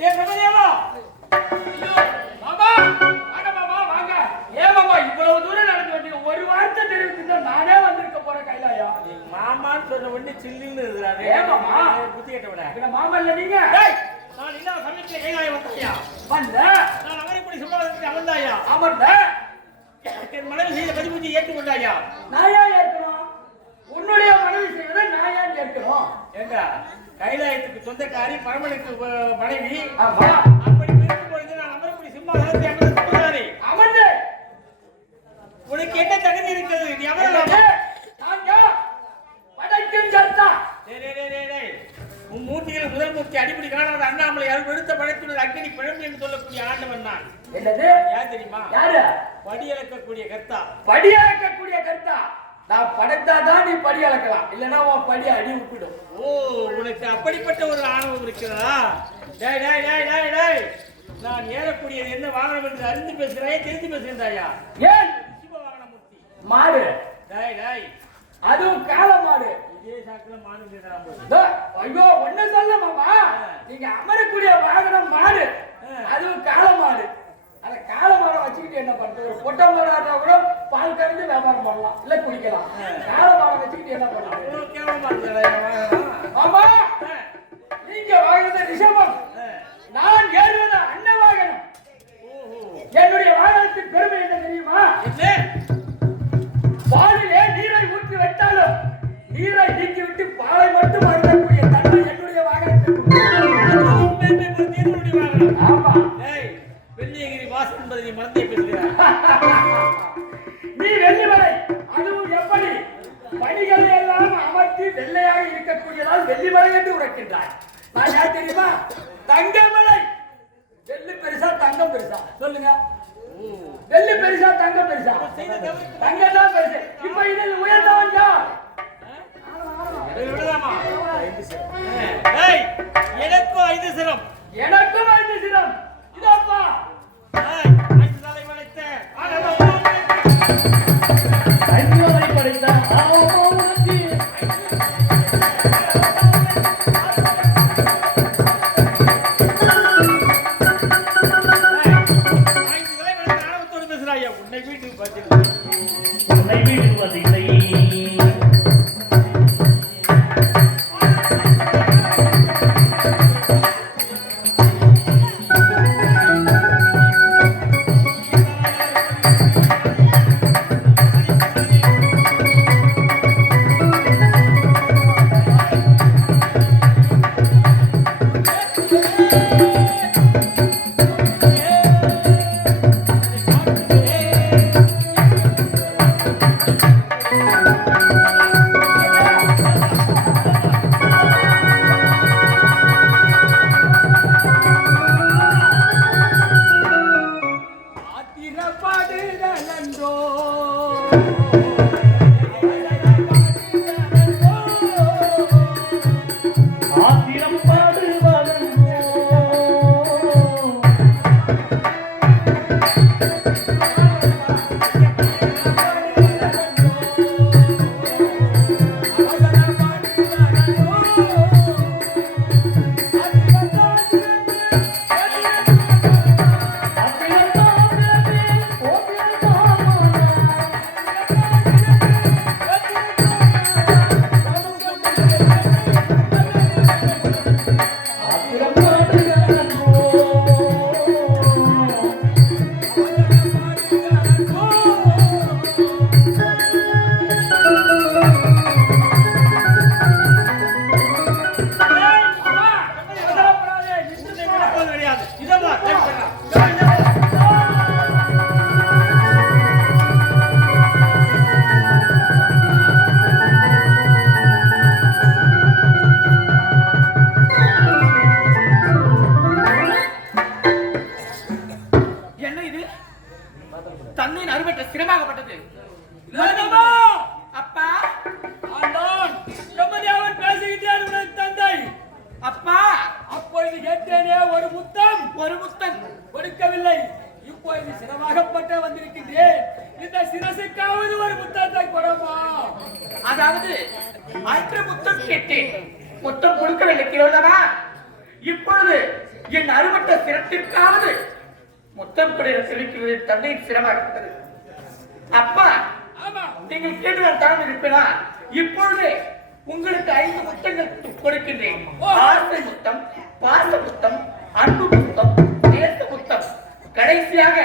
டேய் பிரபதேவா, ஐயோ மாமா, வாங்க மாமா வாங்க. ஏன் மாமா இவ்வளவு தூரம் நடந்து வந்தீங்க? ஒரு வார்த்தை தெரிவிச்சுட்டா நானே வந்திருக்க போற கைலாயா. மாமான்னு சொன்ன உடனே சில்லுன்னு இருக்கிறாரு. ஏன் மாமா புத்தி கேட்ட விட இந்த மாமா இல்ல நீங்க? டேய், நான் என்ன சமயத்துல கைலாய வந்தாயா? வந்த நான் அவரைப்படி சொல்ல அமர்ந்தாயா? அமர்ந்த என் மனைவி செய்த பதிபூஜை ஏற்றுக்கொண்டாயா? நான் ஏன் ஏற்கணும்? உன்னுடைய மனைவி செய்வதை நான் ஏன் ஏற்கணும்? ஏங்க, கைலாயத்துக்கு சொந்தக்காரி பரமனுக்கு மனைவி. ஆமா, அப்படி இருக்கும் பொழுது நான் அமரப்படி சிம்மாசனத்தை அமர்ந்து சொல்றாரு. அமர்ந்து உனக்கு என்ன தகுதி இருக்கிறது? நீ அமரலாமா? படைக்கும் கர்த்தா. உன் மூர்த்திகளை முதல் மூர்த்தி அடிப்படை காணாத அண்ணாமலை அருள் எடுத்த படைத்துள்ள அக்னி பிழம்பு என்று சொல்லக்கூடிய ஆண்டவன் நான். என்னது? யார் தெரியுமா? யாரு? படி அளக்கக்கூடிய கர்த்தா. படி அளக்கக்கூடிய கர்த்தா. நான் படைத்தாதான் நீ படி அளக்கலாம், இல்லைன்னா உன் படி அடி விட்டுடும். ஓ, உனக்கு அப்படிப்பட்ட ஒரு ஆணவம் இருக்கிறதா? டேய் டேய் டேய் டேய் டேய், நான் ஏறக்கூடியது என்ன வாகனம் என்று அறிந்து பேசுகிறாயே, தெரிந்து பேசுகிறாயா? ஏன்? சிவ வாகனமூர்த்தி மாடு. டேய் டேய், அதுவும் கால மாடு. இதே சாக்குல மாடு கேட்கிறான். ஐயோ ஒண்ணு சொல்ல மாமா, நீங்க அமரக்கூடிய வாகனம் மாடு, அதுவும் கால மாடு. அந்த கால மாடை வச்சுக்கிட்டு என்ன பண்றது? பொட்டை மாடா இருந்தா கூட பால் கறந்து வியாபாரம் பண்ணலாம், இல்ல குடிக்கலாம். கால மாடை வச்சுக்கிட்டு என்ன பண்றது? மாமா, நீங்க வாகனத்தை ரிஷபம், நான் ஏறுவது அன்ன வாகனம். என்னுடைய வாகனத்தின் பெருமை என்ன தெரியுமா? பாலிலே நீரை ஊற்றி வைத்தாலும் நீரை நீக்கிவிட்டு பாலை மட்டும் அருந்தக்கூடிய தன்மை என்னுடைய வாகனத்திற்கு. ஆமா, வெள்ளியகிரி வாசல் என்பதை நீ மறந்தே பேசுகிறாய். நீ வெள்ளிமலை, அதுவும் எப்படி பணிகளை எல்லாம் அமர்த்தி வெள்ளையாக இருக்கக்கூடியதால் வெள்ளிமலை என்று உரைக்கின்றாய். நான் யார் தெரியுமா? தங்கமலை. வெள்ளி பெருசா தங்கம் பெருசா? சொல்லுங்க. வெள்ளி பெருசா தங்கம் பெருசா? தங்கம் தான் பெருசு. இப்ப இதில் உயர்ந்தவன் யார்? எனக்கும் 5 சிரம். எனக்கும் 5 சிரம். இதப்பா 5 தலை படைத்த உன்னை வீட்டுக்கு பார்த்தீங்களா? அதாவது மற்ற முத்தம் கேட்டேன், முத்தம் கொடுக்கவில்லை. இப்பொழுது என் அறுபட்ட சிரத்திற்காவது முத்தம் கொடைய செலுக்கிறது தந்தை சிரமாகிறது. அப்பா, நீங்கள் கேட்டு நான் தரம் இருப்பேனா? இப்பொழுது உங்களுக்கு 5 முத்தங்கள் கொடுக்கின்றேன். ஆசை முத்தம், பாச முத்தம், அன்பு முத்தம், நேச முத்தம். கடைசியாக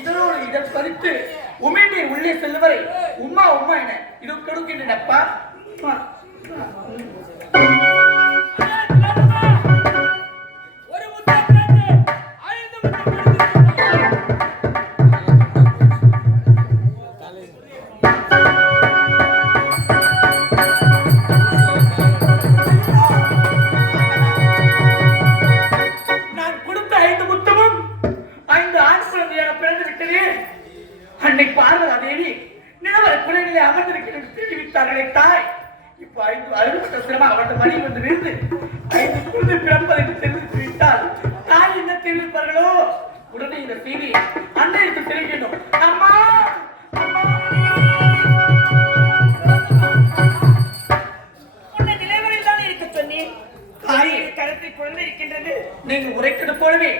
இதனோடு இதன் பறித்து உமிழ்நீர் உள்ளே செல்லுவரை உம்மா உம்மா என இது கொடுக்கின்றேன். அப்பா, ஒரு முத்தம் 5 முத்தம். அன்னை பார்வதா தேவி நிலவர குலைநிலை அமர்ந்திருக்கிறது தெரிவித்தார்களே தாய். இப்போ 5 அறுபட்ட சிரமம் அவர்கள் மணி வந்து விழுந்து 5 குழந்தை பிறப்பதை தெரிவித்து விட்டால் தாய் என்ன தெரிவிப்பார்களோ? உடனே இந்த செய்தி அன்னைக்கு தெரிவிக்கணும். அம்மா, அம்மா, உன்னை நிலைவரில் தான் இருக்க சொன்னேன். தாய் கருத்தில் குழந்தை இருக்கின்றது. நீங்கள் உரைக்கிறது போலவே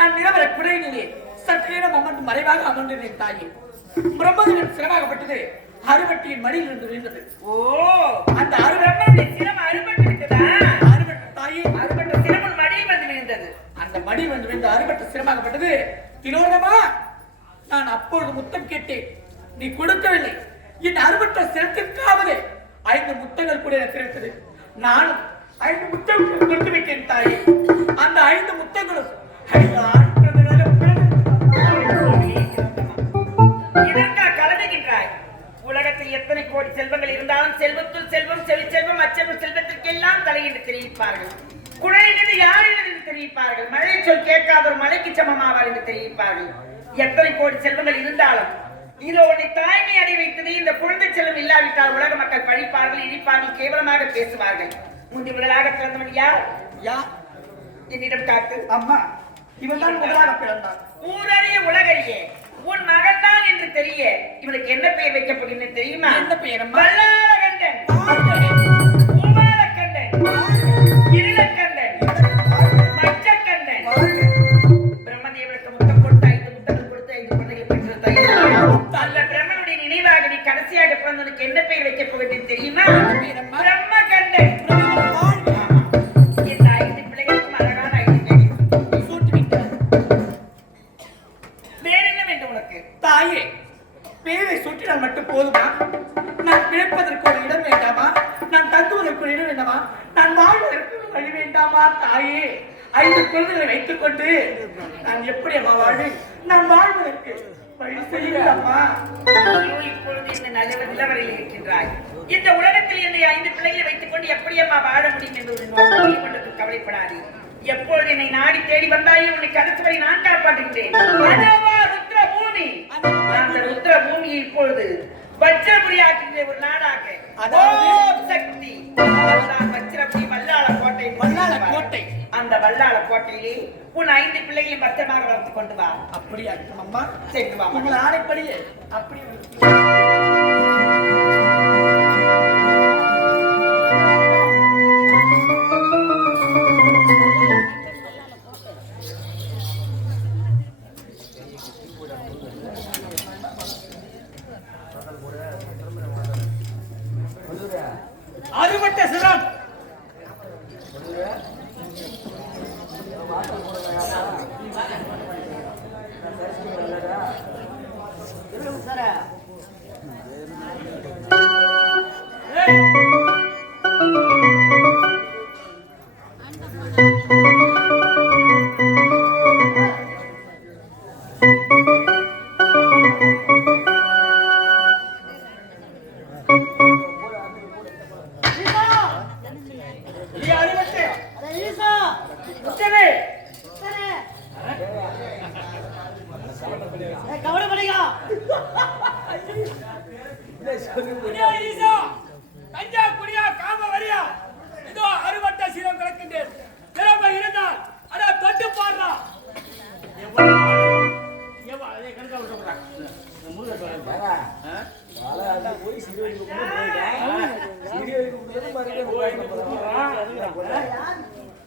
நான் நிலவர குலைநிலை சற்று நேரம் அமர்ந்து மறைவாக அமர்ந்திருந்தேன். தாயே, பிரம்மதேவன் சிரமாகப்பட்டது அறுபட்டியின் மடியில் இருந்து விழுந்தது. ஓ, அந்த சிரம் அறுபட்டு விட்டதா? அறுபட்ட தாயே, அறுபட்ட சிரமன் மடியில் வந்து விழுந்தது. அந்த மடி வந்து விழுந்த அறுபட்ட சிரமாகப்பட்டது. திலோதமா, நான் அப்பொழுது முத்தம் கேட்டேன், நீ கொடுக்கவில்லை. என் அறுபட்ட சிரத்திற்காவது 5 முத்தங்கள் கூட எனக்கு கிடைத்தது. நானும் 5 முத்தங்கள் கொடுத்து விட்டேன் தாயே. அந்த 5 முத்தங்களும் இதற்காக கலந்துகின்றாய். உலகத்தில் எத்தனை கோடி செல்வங்கள் இருந்தாலும் செல்வத்துள் செல்வம், செவிச்செல்வம், அச்செல்வம் செல்வத்திற்கெல்லாம் தலையிட்டு தெரிவிப்பார்கள். குழந்தை யார் என்று தெரிவிப்பார்கள். மழை சொல் கேட்காத ஒரு மலைக்கு சமமாவார் என்று தெரிவிப்பார்கள். எத்தனை கோடி செல்வங்கள் இருந்தாலும் இதோ உன்னை தாய்மை அடை வைத்தது இந்த குழந்தை செல்வம் இல்லாவிட்டால் உலக மக்கள் பழிப்பார்கள், இழிப்பார்கள், கேவலமாக பேசுவார்கள். முந்தி முதலாக பிறந்தவன் யார்? யார்? என்னிடம் காட்டு. அம்மா, இவன் தான் முதலாக பிறந்தான். ஊரறிய உலகறிய உன் மகன் தான் என்று தெரிய இவனுக்கு என்ன பெயர் வைக்கப்படுகிறது தெரியுமா? என்ன பெயர்? வல்லாளகண்டன், உமாலகண்டன், இருளகண்டன், மச்சக்கண்டன். பிரம்மதேவனுக்கு முத்தம் கொடுத்து 5 முத்தங்கள் கொடுத்து 5 குழந்தைகளை பெற்ற அந்த பிரம்மனுடைய நினைவாக நீ கடைசியாக பிறந்தவனுக்கு என்ன பெயர் வைக்கப் போகிறது தெரியுமா? பிரம்மகண்டன். இந்த 5 பிள்ளைகளுக்கும் அழகான 5 பெயர் சூட்டிவிட்டார். வேற என்ன வேண்டும் உனக்கு? தாயே, பேரை சுற்றினால் மட்டும் போதுமா? நான் பிழைப்பதற்கு ஒரு இடம் வேண்டாமா? நான் தங்குவதற்கு ஒரு இடம் வேண்டாமா? நான் வாழ்வதற்கு ஒரு வழி வேண்டாமா? தாயே, 5 குழந்தைகளை வைத்துக் கொண்டு நான் எப்படி அம்மா வாழ்வேன்? நான் வாழ்வதற்கு வழி செய்யலாமா? இப்பொழுது இந்த நல்ல நிலவரையில் இருக்கின்றாய். இந்த உலகத்தில் என்னை 5 பிள்ளைகளை வைத்துக் கொண்டு எப்படி அம்மா வாழ முடியும் என்று கவலைப்படாதே. எப்பொழுது என்னை நாடி தேடி வந்தாயே உன்னை கருத்து வரை நான் காப்பாற்றுகிறேன். ருத்ர பூமி, அந்த ருத்ர பூமியை இப்பொழுது வஜ்ரபுரியாக்குகிற ஒரு நாடாக, அதாவது சக்தி வஜ்ரபுரி வல்லாள கோட்டை. வல்லாள கோட்டை. அந்த வல்லாள கோட்டையிலே உன் 5 பிள்ளைகளையும் பத்திரமாக வளர்த்து கொண்டு வா. அப்படியா இருக்கும் அம்மா? சரி வா. உங்களை ஆணைப்படியே அப்படி அறுபட்ட சிரம்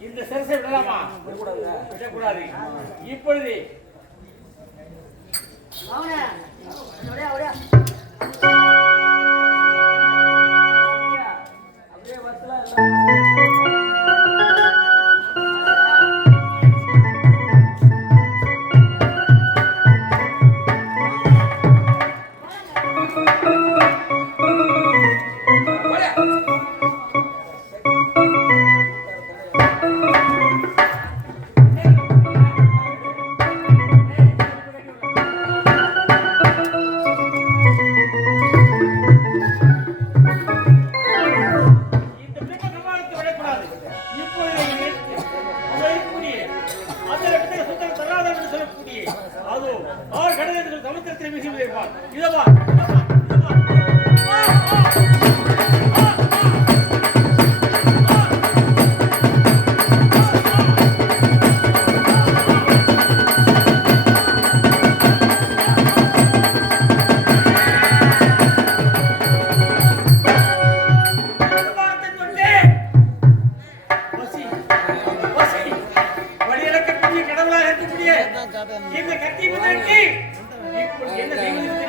இந்த சரசை விடலாமா? விடக்கூடாது. இப்பொழுது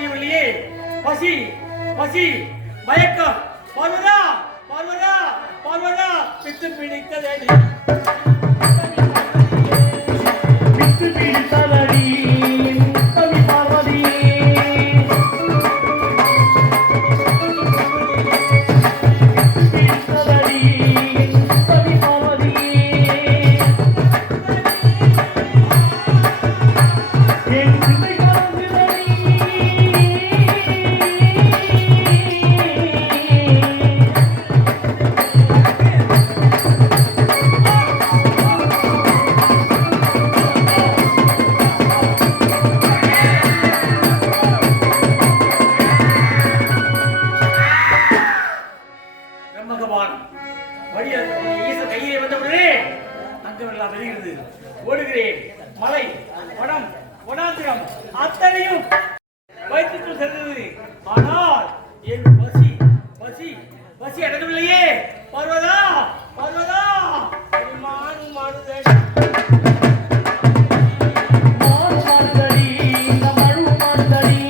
அப்படியே பசி பசி மயக்கம் பார்வதா பார்வதா பார்வதா பித்து பிடித்ததடி பித்து பிடித்ததடி கவி பார்வதி பிடித்ததடி கவி பார்வதி என் சிந்தை ஓடுகிறேன் மலை வனம் வனாந்திரம் அத்தனையும் வைத்துக்குள் சென்றது. ஆனால் என் பசி பசி பசி அடங்கவில்லையே. பார்வதா பார்வதா மானு மானுதடி மானு மானுதடி மழு மானுதடி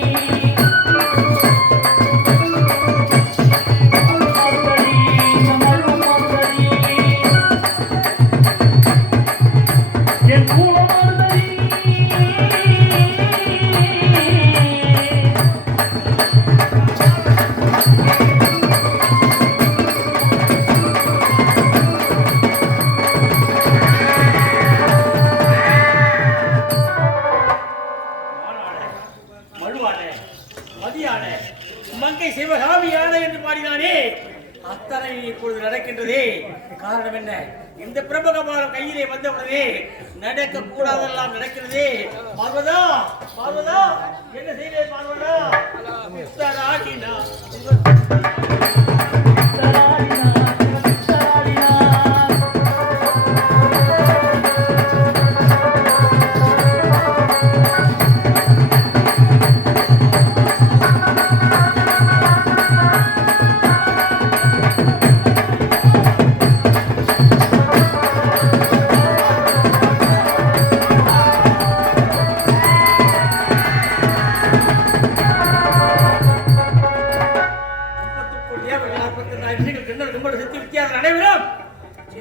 மங்கை சிவகாமியான என்று பாடினானே, அத்தனை இப்பொழுது நடக்கின்றதே. காரணம் என்ன? இந்த பிரபகபாலம் கையிலே வந்தவுடனே நடக்க கூடாதெல்லாம் நடக்கிறதே. பார்வதா பார்வதா என்ன செய்தே பார்வதா?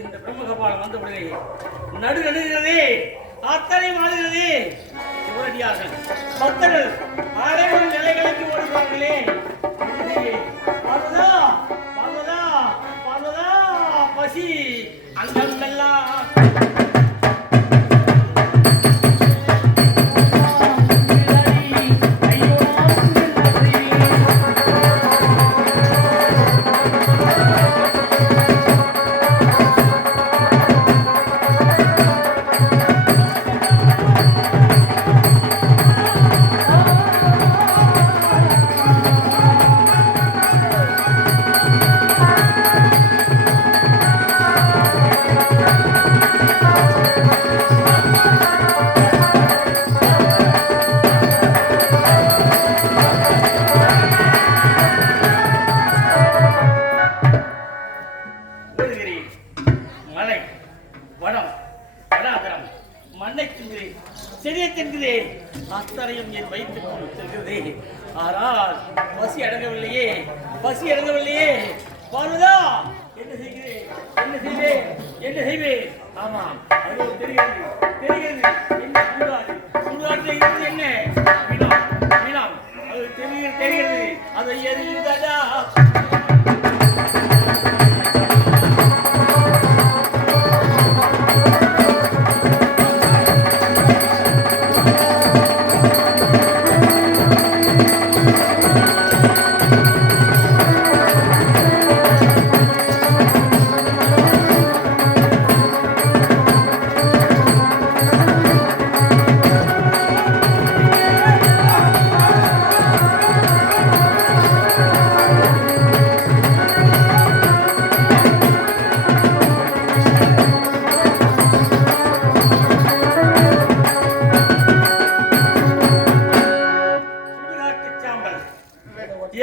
இந்த பிரம்மகபாலம் வந்தவுடனே நடு நடுகிறதே, அத்தனை மாறுகிறதே. சிவனடியார்கள் பக்தர்கள் அனைவரும் நிலைகளுக்கு ஓடுவார்களே. பார்வதா பார்வதா பார்வதா பசி அங்கமெல்லாம் மண்ணை தின்கிறேன், செடியை தின்கிறேன், அத்தனையும் என் வயிற்றுக்குள் செல்கிறதே. ஆனால் பசி அடங்கவில்லையே, பசி அடங்கவில்லையே. பாருதா, என்ன செய்கிறேன், என்ன செய்வேன், என்ன செய்வேன்? ஆமாம், அது தெரிகிறது, தெரிகிறது. என்ன சூடாது, சூடாது இருந்து என்ன வினாம், வினாம். அது தெரிகிறது, தெரிகிறது. அதை எரியுதடா.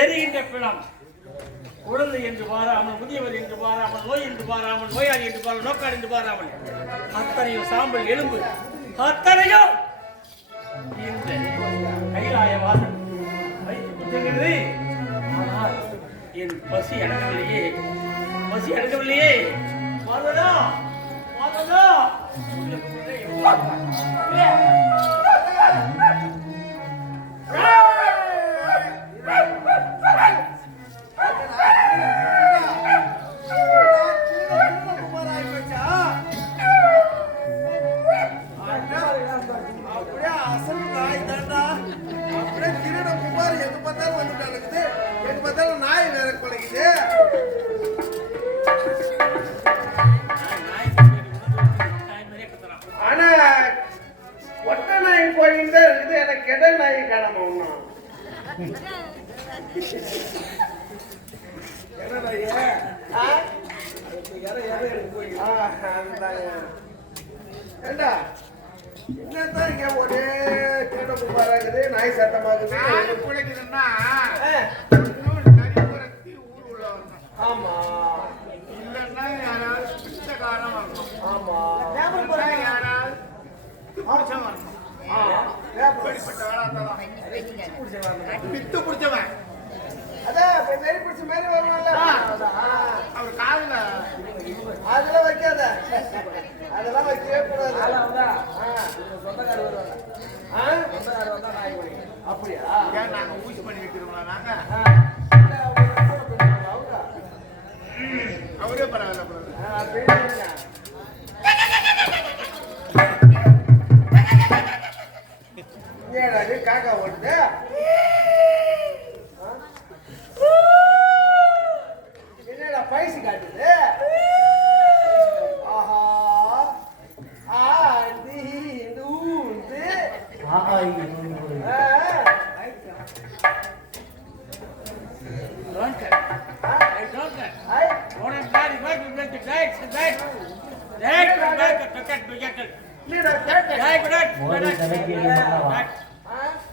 எரிகின்ற பிணம், குழந்தை என்று பாராமல், முதியவர் என்று பாராமல், நோய் என்று பாராமல், நோயாளி என்று பாராமல், நோக்காடு என்று பாராமல், அத்தனையும் சாம்பல் எலும்பு, அத்தனையும் இந்த கைலாய வாசல் வைத்து குத்துகிறது. ஆனால் என் பசி அடங்கவில்லையே, பசி அடங்கவில்லையே. மாதவா, மாதவா, ஆனா ஒட்ட நாய் போயிட்டு இருக்குது, எனக்கு கெட நாய் காணாம ஒண்ணும். ஏண்டா என்னதான் இங்க ஒரே கெட குப்பாராகுது, நாய் சத்தமாகுது. பிழைக்குதுன்னா ஆமா இல்லைன்னா யாராவது பிச்சைக்காரன் வரணும், ஆமா யாராவது பிடிச்சவன் வரணும். இப்படிப்பட்ட வேலை தான் பித்து பிடிச்சவன். அதான் நெறி பிடிச்ச மாதிரி வருவாங்கல்ல, அவர் காதுல அதெல்லாம் வைக்காத, அதெல்லாம் வைக்கவே கூடாது. சொந்தக்காரர் வருவாங்க, சொந்தக்காரர் வந்தா நாய் குடிக்கும். அப்படியா? ஏன் நாங்க ஊசி பண்ணி வைக்கிறோங்களா? நாங்க அவரே பரவாயில்ல கூடாது. ஏடாது காக்கா ஓடுது. என்னடா பைசு காட்டுது? ஆஹா ஆதி நூந்து Don't cut. I don't cut. What is that? You make me to die. Die. Die. To cut. To get it. இல்லடா கேட்டு. Die. Good. That.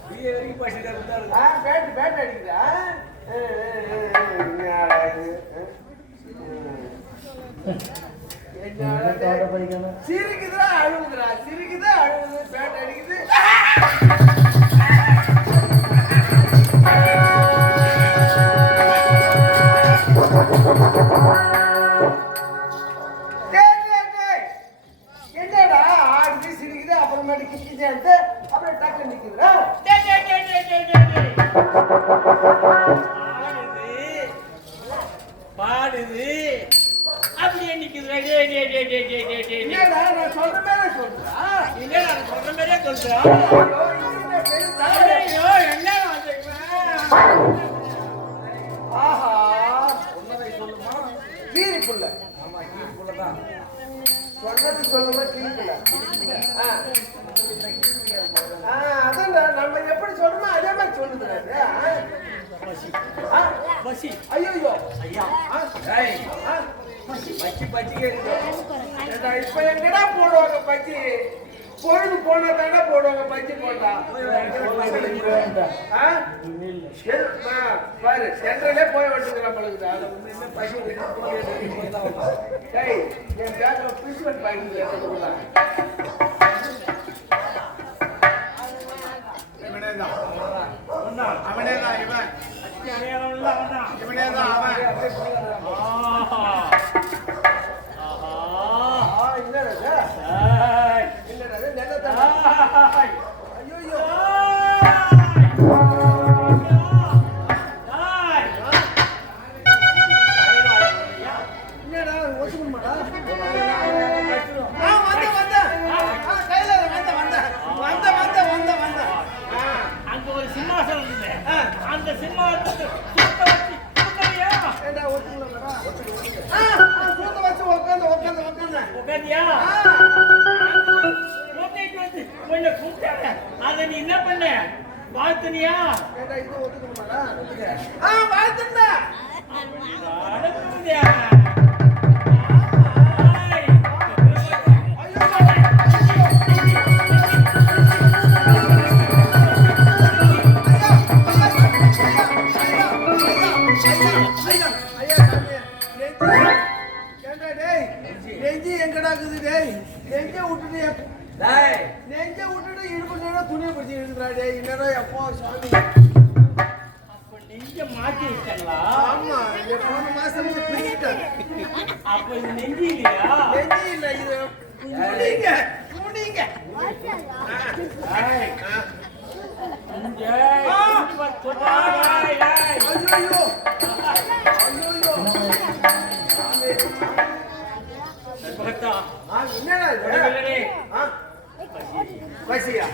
வீடியோ வரைக்கும் பேசிட்டு இருந்தாரு. பேட் அடிக்குதா? என்னடா இது? சிரிக்குதுடா அழுகுதுடா, சிரிக்குது அழுகுது, பேட் அடிக்குது. என்னடா ஆடுது சிரிக்குது, அப்புறமேட்டு கிச்சிட்டு அப்புறம் டக்கு நிக்குதுடா. பாடுது அப்படியே நிக்குது. என்னடா நான் சொல்ற மாதிரி சொல்றா? என்ன நான் சொல்ற மாதிரியே சொல்றேன். ஐயோ, என்ன ஆஹா சொன்னதை சொல்லுமா? கீரி புள்ள. ஆமா, கீழ் புள்ளதான். சொன்னது சொல்லுமா கீரி புள்ள. அதான் நம்ம எப்படி சொல்றோமோ அதே மாதிரி சொல்லுதுடா. பசி பசி. ஐயோ ஐயா ஏய், பச்சி பச்சிக்கே இருக்கு. இப்ப எங்கடா போடுவாங்க பச்சி? பொழுது போனா தானே போடுவாங்க பச்சி போட்டா. பாரு சென்ட்ரலே போய் வந்துருக்க நம்மளுக்கு. என் பேக்ல பிரின்சிபல் பாயிண்ட் உன்னை கூப்பிட்டாங்க. அதை நீ என்ன பண்ண? வாழ்த்துனியா? ஏண்டா, இது ஒத்துக்கணுமாடா? வாழ்த்துட்டா. அடக்குதியா? ஏய். நெஞ்சு எங்கடா இருக்குது டேய்? நெஞ்சை விட்டுட்டு டேய் நெஞ்சை விட்டுட்டு இடுப்பு நேரம் துணியை பிடிச்சி எழுதுறா டேய். என்னடா எப்போ சாமி? அப்ப நெஞ்ச மாட்டி விட்டாங்களா? ஆமா, போன மாசம் பிரிச்சுட்டேன். அப்ப இது நெஞ்சு இல்லையா? நெஞ்சு இல்ல, இது துணிங்க துணிங்க. ஏய். நெஞ்ச. சொல்றா. ஏய், ஏய். ஐயோ ஐயோ பகத்தா. என்னடா இது? உடனே ஆ? பசியா?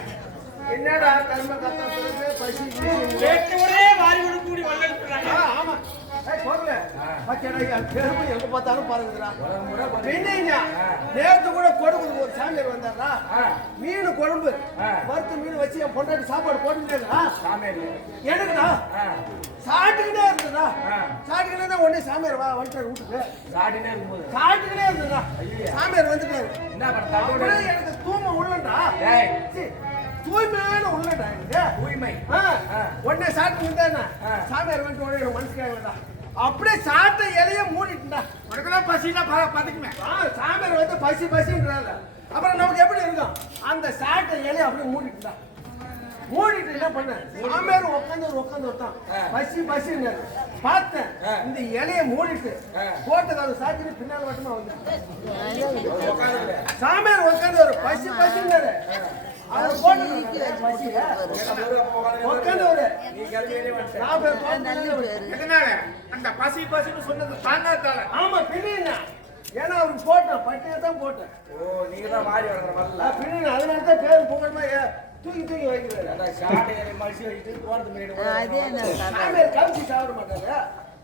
என்னடா கர்ம கத்தா சொல்லுங்க பசி கேட்டவரே வாரி கொடுக்கக்கூடிய வல்லெடுத்துறாங்க. ஆமா. போகல பச்சையா பெருமை எங்க பார்த்தாலும் பாருங்கடா. என்னையா நேத்து கூட கொடுக்குது ஒரு சாமியார் வந்தாரா, மீன் குழம்பு வறுத்து மீன் வச்சு என் பொண்டாட்டி சாப்பாடு போட்டுட்டேங்களா சாமியார் எனக்குடா சாப்பிட்டுக்கிட்டே இருந்ததா. சாப்பிட்டுக்கிட்டே தான் உடனே சாமியார் வந்துட்டாரு வீட்டுக்கு. சாப்பிட்டுக்கிட்டே இருந்ததா சாமியார் வந்துட்டாரு. என்ன பண்ண எனக்கு தூய்மை உள்ளண்டா, தூய்மையான உள்ளண்டா எனக்கு தூய்மை. உடனே சாப்பிட்டு இருந்தா சாமியார் வந்து உடனே மனசுக்காக அப்படியே சாப்பிட்ட இலைய மூடிட்டுண்டா. உனக்கெல்லாம் பசினா பதுக்குமே. சாமியார் வந்து பசி பசின்றாங்க. அப்புறம் நமக்கு எப்படி இருக்கும்? அந்த சாப்பிட்ட இலைய அப்படியே மூடிட்டுண்டா. மூடிட்டு என்ன பண்ண சாமியார் உட்காந்து விட்டான். பசி பசின்னு பார்த்தேன். இந்த இலைய மூடிட்டு போட்டதாக சாப்பிட்டு பின்னால் மட்டுமா வந்து சாமியார் உட்காந்து ஒரு பசி பசின்னாரு. அவர் போட்டு உட்காந்து ஒரு எதனால அந்த பசி பசின்னு சொன்னது தாங்காதால. ஆமா பின்ன ஏன்னா அவருக்கு போட்டேன் பட்டியை தான் போட்டேன். ஓ நீங்க தான் மாறி வர்ற வரல பின்ன அதனால தான் பேர் புகழ்மா தூக்கி வைக்கிறாரு. அதான் ஷார்ட் ஏறி மனுஷன் வச்சிட்டு போறது மேடு சாமியார் கவிச்சு சாப்பிட மாட்டாரு.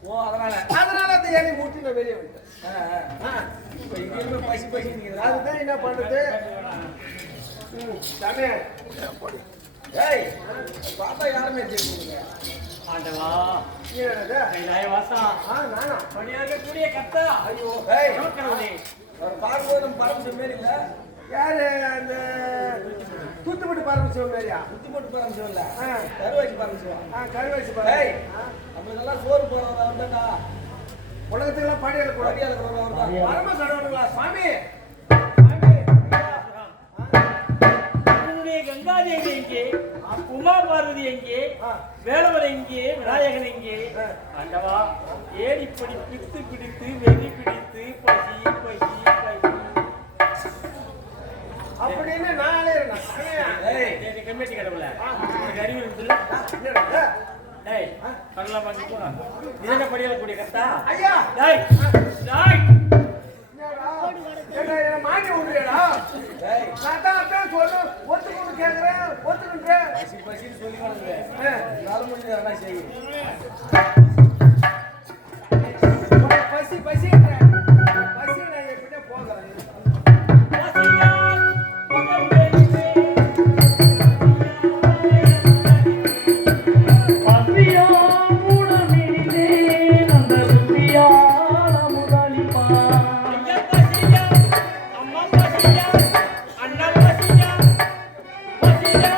ஓ அதனால அந்த இலையை மூட்டி நான் வெளியே விட்டேன். இப்போ இங்க பசி பசி நீங்க அதுதான் என்ன பண்றது சாமியார்? ஏய் பாப்பா யாருமே தெரியுங்க ஆண்டவா. என்னடா கைலாய வாசா. நானா பணியாக கூடிய கத்தா. ஐயோ ஏய் நமக்கனவனே. அவர் பார்க்கும்போது நம்ம பரமசிவம் மாரி இல்ல. யாரு அந்த தூத்துக்குடி பரமசிவம் மாதிரியா? குத்தி போட்டு பரமசிவம் இல்ல, கருவாச்சி பரமசிவம். கருவாச்சி ஏய் பரம் நம்மளுக்கெல்லாம் சோறு போறவங்க வந்தாண்டா, உலகத்துக்கெல்லாம் பாடியால கூட வடியால போறவங்க வந்தா பரம கடவுளுங்களா சுவாமி? உன்னுடைய கங்காதேவி எங்கே? உமா பார்வதி எங்கே? வேலவன் எங்கே? விநாயகன் எங்கே? ஆண்டவா ஏன் இப்படி பிடித்து பிடித்து வெறி பிடித்து பசி பசி பசி அப்படின்னு நாளே ஏய் கம்மிட்டி கடவுள உனக்கு அறிவு இருக்குல்ல? டேய் கடவுளா பாக்கி போ. இது என்ன படியால கூடிய கத்தா? ஐயா டேய் டேய் என்ன மாட்டி விடுறியடா? நான் தான் அப்பவே சொல்லு ஒத்துக்கொண்டு கேட்கிறேன் ஒத்துக்கின்றேன். பசி பசின்னு சொல்லி வளர்ந்துவேன். நாலு மணி நேரம் என்ன செய்யும்? பசி பசின்றேன். பசி நான் எப்படியே போகிறேன். பசியால் புகழ்ந்தேனே. பசியால் உடனேன் அந்த ருசியான முதலிப்பா. ஐயா பசியா, அம்மா பசியா, அண்ணா பசியா, பசியா.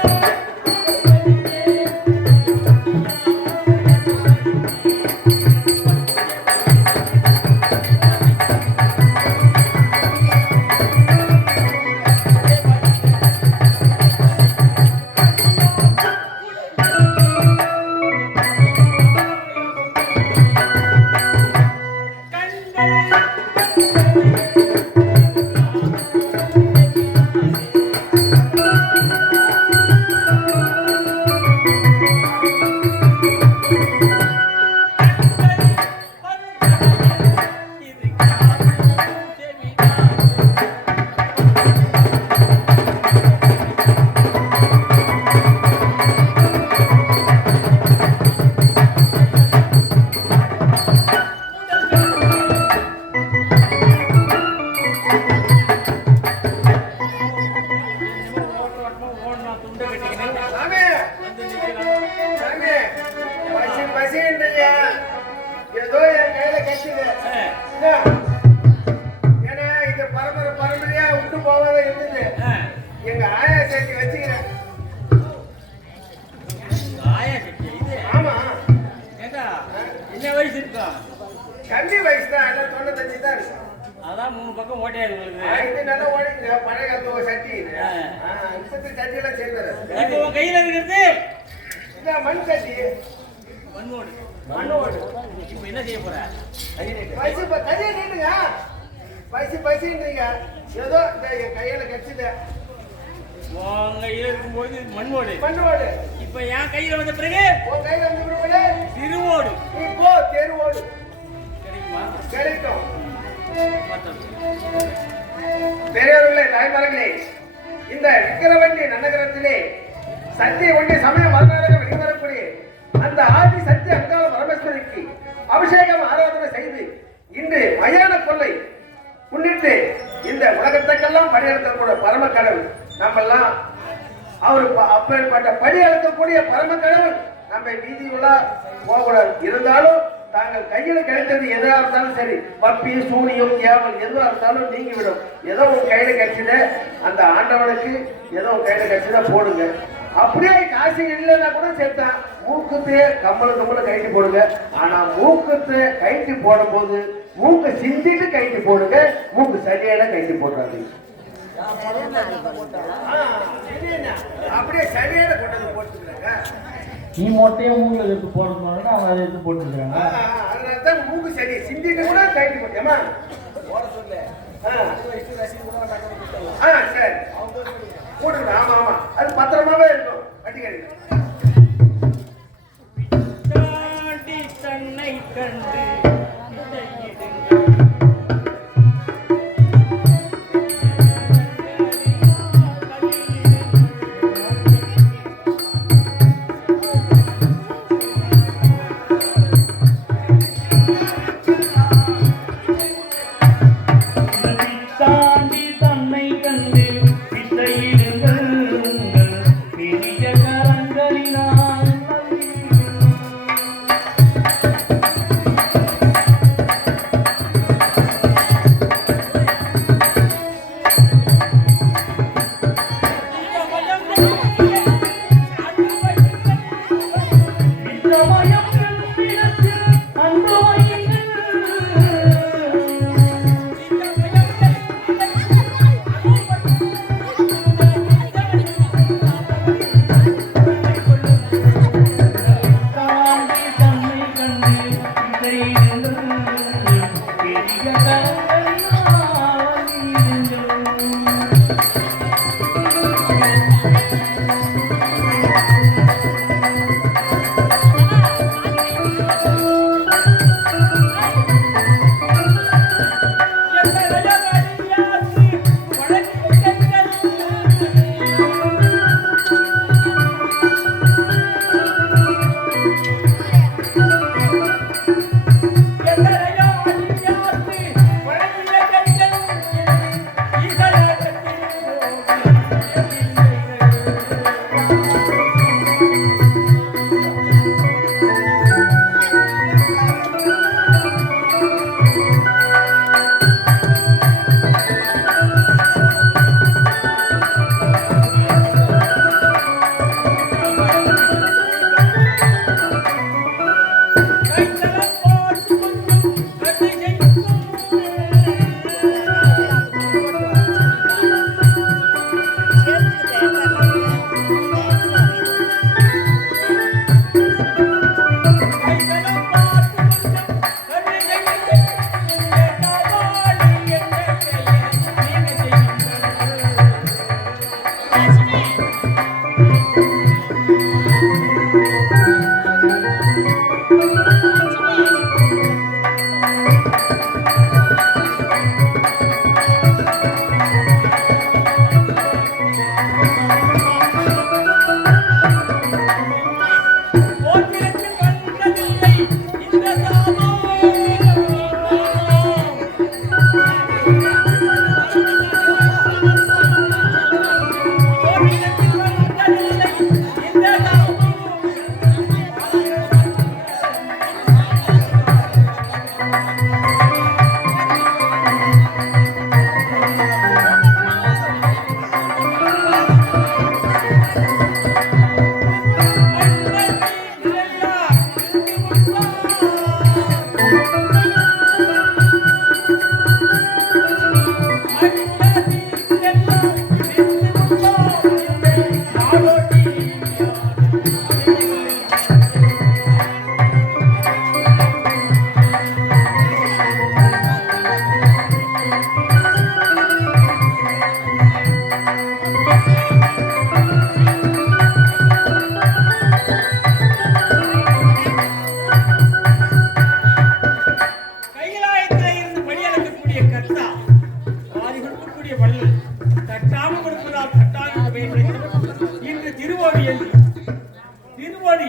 துண்டை கட்டிக்கின்னு சாமி வந்து நிற்கிறான். சாமி பசின்றீங்க ஏதோ என் கையில கட்டுது என்ன? ஏன்னா இது பரம்பரையா விட்டு போகாத இருந்தது. எங்க ஆயா சேர்த்து வச்சுக்கிறேன். ஆயா சட்டியா இது? ஆமா ஏண்டா என்ன வயசு இருக்கா? கம்மி வயசு தான், எல்லாம் 95 தான் இருக்கு. அதான் 3 பக்கம் ஓட்டையா உங்களுக்கு. இது நல்லா ஓடிங்க, பழைய காலத்து ஒரு சட்டி இது. இப்பத்தி சட்டி எல்லாம் சரி வராது. இப்போ உன் கையில இருக்கிறது இந்த மண் சட்டி, மண்ணோடு. மண்ணோடு. இப்போ என்ன செய்ய போற? பசி கையை நீட்டுங்க. பசின்றீங்க ஏதோ இந்த என் கையில கட்சிது உன் கையில இருக்கும்போது மண்ணோடு. மண்ணோடு. இப்போ என் கையில வந்த பிறகு உன் கையில வந்து விடுவோடு திருவோடு நீ போ, தெருவோடு கிடைக்குமா? கிடைக்கும். பார்த்தோம். பெரியவர்களே, தாய்மார்களே, இந்த விக்கிரவண்டி நன்னகரத்திலே சத்திய ஒன்றிய சமய வரலாறு வெளிவரக்கூடிய அந்த ஆதி சத்திய அங்காள பரமேஸ்வரிக்கு அபிஷேகம் ஆராதனை செய்து இன்று மயான கொள்ளை முன்னிட்டு இந்த உலகத்துக்கெல்லாம் பணியெடுக்கக்கூடிய பரம கடவுள் நம்மெல்லாம் அவர் அப்பேற்பட்ட பணியெடுக்கக்கூடிய பரம கடவுள் நம்ம வீதியுள்ள போகக்கூடாது. இருந்தாலும் தாங்கள் கையில கிடைத்தது எதா இருந்தாலும் சரி, பப்பி சூனியம் ஏவல் எதுவா இருந்தாலும் நீங்கிவிடும். ஏதோ உங்க கையில கிடைச்சத அந்த ஆண்டவனுக்கு ஏதோ உங்க கையில கிடைச்சத போடுங்க. அப்படியே காசு இல்லைன்னா கூட சேர்த்தான் மூக்குத்து கம்மல கைட்டு போடுங்க. ஆனா மூக்குத்து கைட்டு போடும் போது மூக்கு சிந்திட்டு கைட்டு போடுங்க. மூக்கு சரியான கைட்டு போடுறாங்க. அப்படியே சரியான கொண்டது போட்டுக்கிறாங்க. நீ மொட்டையை மூங்கில் எடுத்து போடுறதுனால அவன் அதை எடுத்து போட்டுருக்காங்க. அதனாலதான் மூக்கு சரி சிந்திட்டு கூட கைட்டு போட்டேமா சரி போட்டுக்கணும். ஆமா ஆமா அது பத்திரமாவே இருக்கும். வட்டிக்காரி தாண்டி தன்னை கண்டு தாண்டி தன்னை கண்டு வித்தையிடுங்கள் உங்கள் பெரிய கரங்களினால் வித்தமயம் கண்பிடத்தில் அன்பு வையுங்கள். தாண்டி தன்னை கண்டு வித்தையிடுங்கள் பெரிய கரங்களினால் வலியுங்கள்.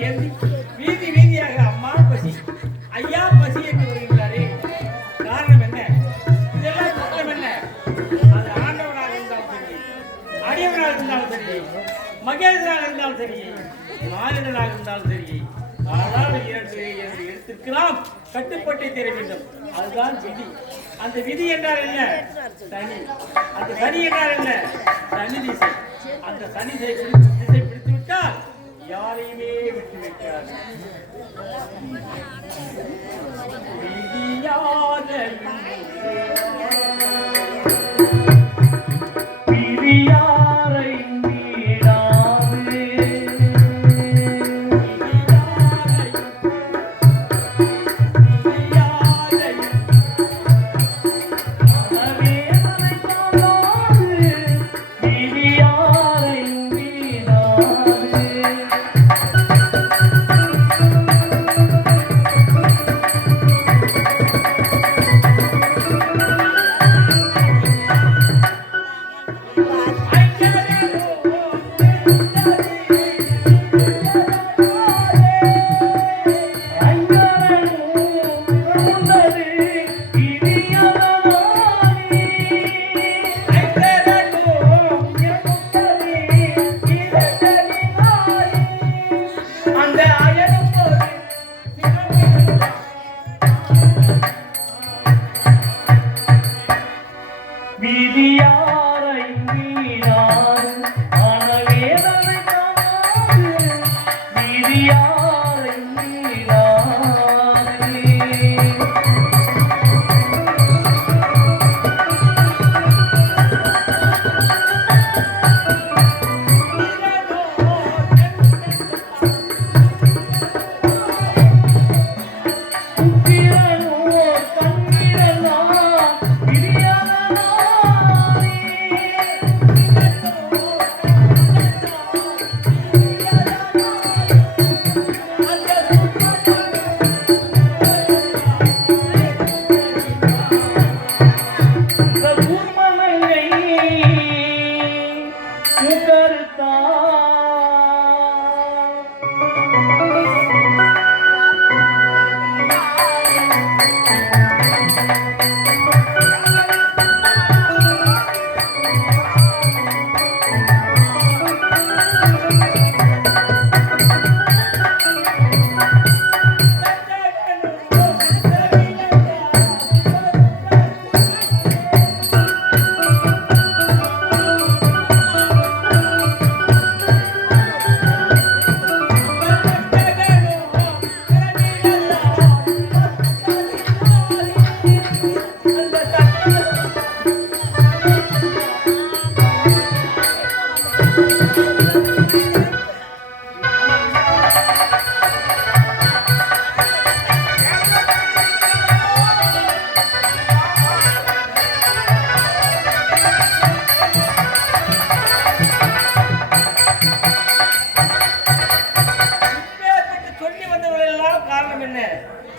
ஏந்தி வீதி வீதியாக அம்மா பசி, ஐயா பசி என்று வருகின்றாரே, காரணம் என்ன? இதெல்லாம் குற்றம் என்ன? அது ஆண்டவனாக இருந்தாலும் சரி, அடியவனாக இருந்தாலும் சரி, மகேந்திரனாக இருந்தாலும் சரி, மாநிலனாக இருந்தாலும் சரி, ஆனால் இரண்டு எழுத்திற்கெல்லாம் கட்டுப்பட்டை தர வேண்டும். அதுதான் விதி. அந்த விதி என்றால் என்ன? சனி. அந்த சனி என்றால் என்ன? சனி திசை. அந்த சனி திசை பிடித்து விட்டால் யாரையுமே விட்டு வைக்கிறார்.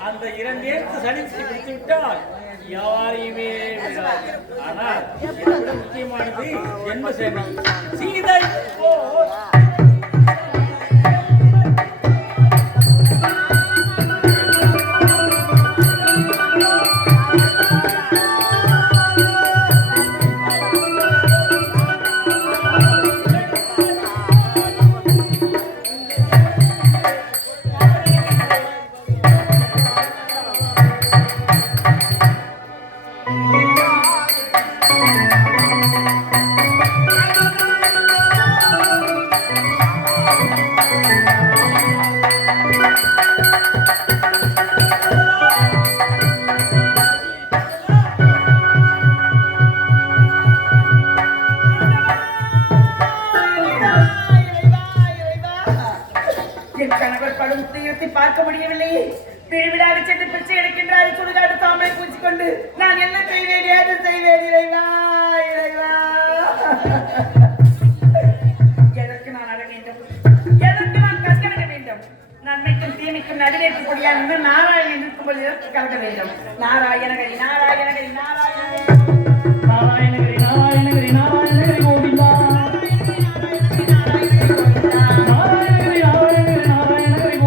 அந்த இரண்டு எழுத்து சனி பிடித்து விட்டால் யாரையுமே விடாது. ஆனால் இதை விட முக்கியமானது ஜென்ம சனி. சீதை பார்க்க முடியவில்லை. திருவிழாவை சென்று பிச்சை எடுக்கின்றார். சுடுகாடு தாமரை பூச்சிக்கொண்டு நான் என்ன செய்வேன், ஏது செய்வேன்? இறைவா, இறைவா, எதற்கு நான் அட வேண்டும்? எதற்கு நான் கற்கடக்க வேண்டும்? நன்மைக்கும் தீமைக்கும் நடுவேற்கக்கூடிய நாராயணன் இருக்கும்போது எதற்கு கலக்க வேண்டும்? நாராயணகரி நாராயணகரி நாராயணகரி நாராயணகரி நாராயணகரி நாராயணகரி கோவிந்தா நாராயணகரி நாராயணகரி கோவிந்தா நாராயணகரி நாராயணகரி நாராயணகரி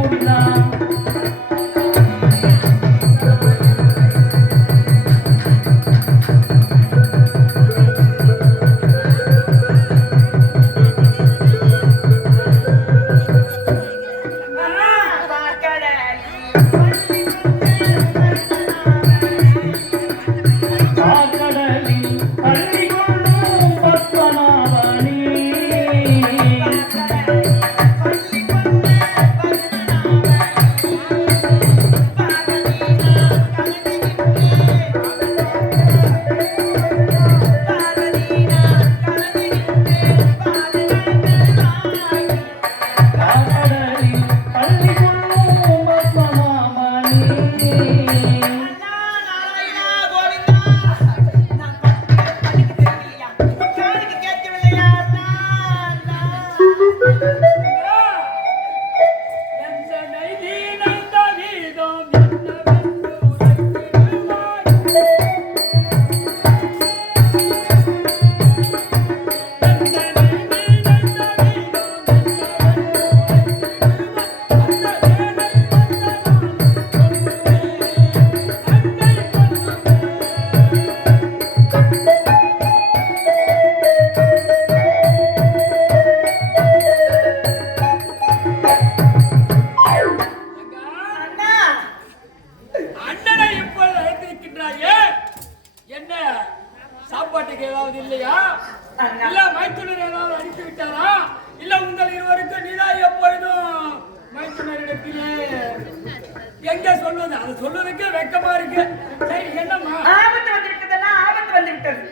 வெக்கமா இருக்கு. சரி என்னம்மா? ஆபத்து வந்து விட்டதுன்னா ஆபத்து வந்து விட்டது.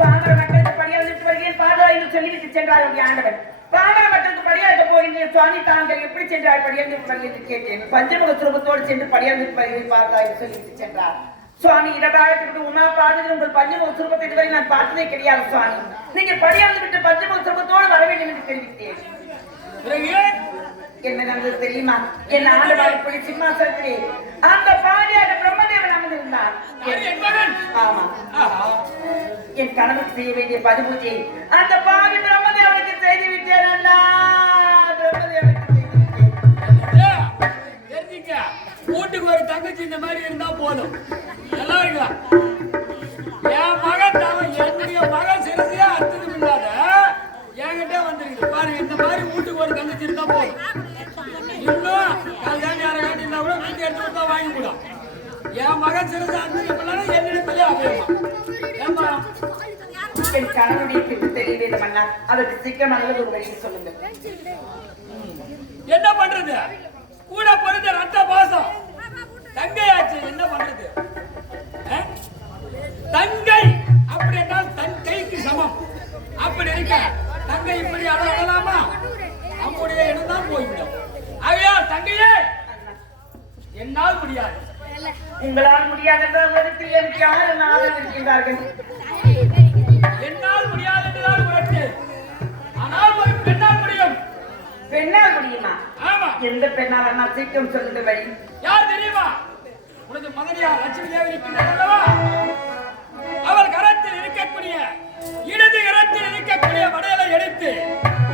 பாமர மக்களுக்கு பணியாற்றிட்டு வருகிறேன் பாதா என்று சொல்லிவிட்டு சென்றார் உடைய ஆண்டவன். பாமர மக்களுக்கு பணியாற்ற போகின்ற சுவாமி தாங்கள் எப்படி சென்றார் பணியாற்றிட்டு வருகிறேன் என்று கேட்டேன். பஞ்சமுக சுரூபத்தோடு சென்று பணியாற்றிட்டு வருகிறேன் பாதா என்று சொல்லிவிட்டு சென்றார். சுவாமி இடபாகத்திற்கு உமா பாதத்தில் உங்கள் பஞ்சமுக சுரூபத்தை இதுவரை நான் பார்த்ததே கிடையாது சுவாமி. நீங்க பணியாற்றி விட்டு பஞ்சமுக சுரூபத்தோடு வர வேண்டும் என்று தெரிவித்தேன். என்ன நடந்தது தெரியுமா? என் ஆண்டவாள் இப்படி சிம்மாசனத்திலே அந்த பாடியாக பிரம்மதேவன் அமர்ந்திருந்தார். ஆமா, என் கணவனுக்கு செய்ய வேண்டிய பதிபூஜை அந்த பாடி பிரம்மதேவனுக்கு செய்து விட்டேன். அல்லா பிரம்மதேவனுக்கு செய்து விட்டேன். தெரிஞ்சுக்க, வீட்டுக்கு ஒரு தங்கச்சி இந்த மாதிரி இருந்தா போதும். நல்லா இருக்கலாம். என் மகன் என்னுடைய மகன் சிறசியா அர்த்தம் இல்லாத என்கிட்ட வந்துருக்கு பாருங்க. இந்த மாதிரி வீட்டுக்கு ஒரு தங்கச்சி இருந்தா போதும். இன்னும் கல்யாணி யாராட்டி இருந்தா கூட வீட்டு எடுத்து தான் வாங்கி போடும். என் மகன் சிறசா அர்த்தம் என்னிடத்திலே அமையுமா? ஏமா என் கணவனுடைய பிரிவு தெரிய வேண்டும் அண்ணா. அதற்கு சீக்கிரம் நல்லது ஒரு வழியை சொல்லுங்கள். என்ன பண்றது? கூட பிறந்த ரத்த பாசம் தங்கையாச்சு. என்ன பண்றது? தங்கை அப்படி என்றால் தன் கைக்கு சமம். அப்படி இருக்க தங்கை இப்படி அழகலாமா? நம்முடைய இடம் தான் போய்விடும். ஐயா தங்கையே, என்னால் முடியாது. உங்களால் முடியாது என்ற உலகத்தில் எனக்கு யாரும் ஆதரவு இருக்கின்றார்கள். என்னால் முடியாது என்றால் உனக்கு, ஆனால் ஒரு பெண்ணால் முடியும். பெண்ணால் முடியுமா? ஆமா. எந்த பெண்ணால் அண்ணா சீக்கிரம் சொல்லுங்க வழி. யார் தெரியுமா? உனது மகனியா லட்சுமி தேவி இருக்கின்றார் அல்லவா? அவள் கரத்தில் இருக்கக்கூடிய இடது கரத்தில் இருக்கக்கூடிய வடையலை எடுத்து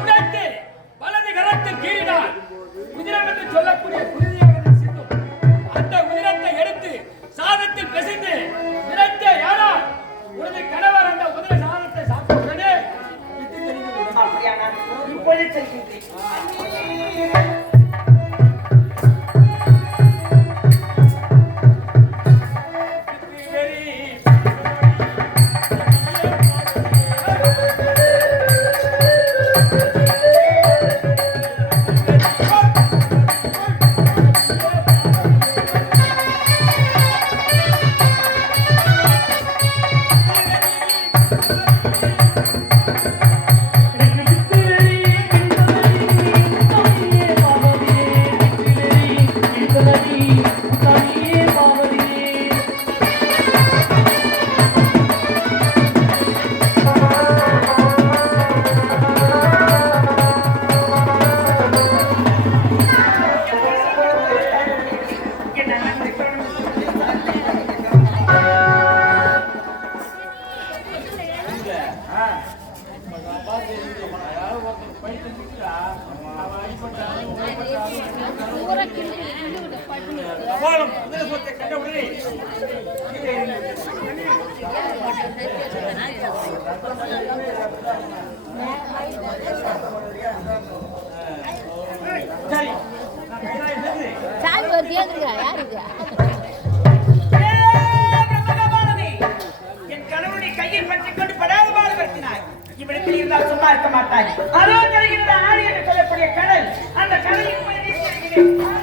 உடைத்து வலது கரத்தில் கீறினார். உதிரம் என்று சொல்லக்கூடிய குருதியாக சிந்தும். அந்த உதிரத்தை எடுத்து சாதத்தில் பிசைந்து விரட்டே யாரால் உனது கணவர் அந்த உதிர சாதத்தை சாப்பிட்ட உடனே விட்டு தெரிந்து அப்படியானா இப்பொழுது செல்கின்றேன். என் கணவனை கையில் பற்றிக் கொண்டு படாத பாடுபடுத்தினாய். இவ்விடத்தில் இருந்தால் சும்மா இருக்க மாட்டாய். அதோ தெரிகின்ற ஆடி என்று சொல்லக்கூடிய கடல், அந்த கடலில் போய் நீச்சல் அடிக்கிறேன்.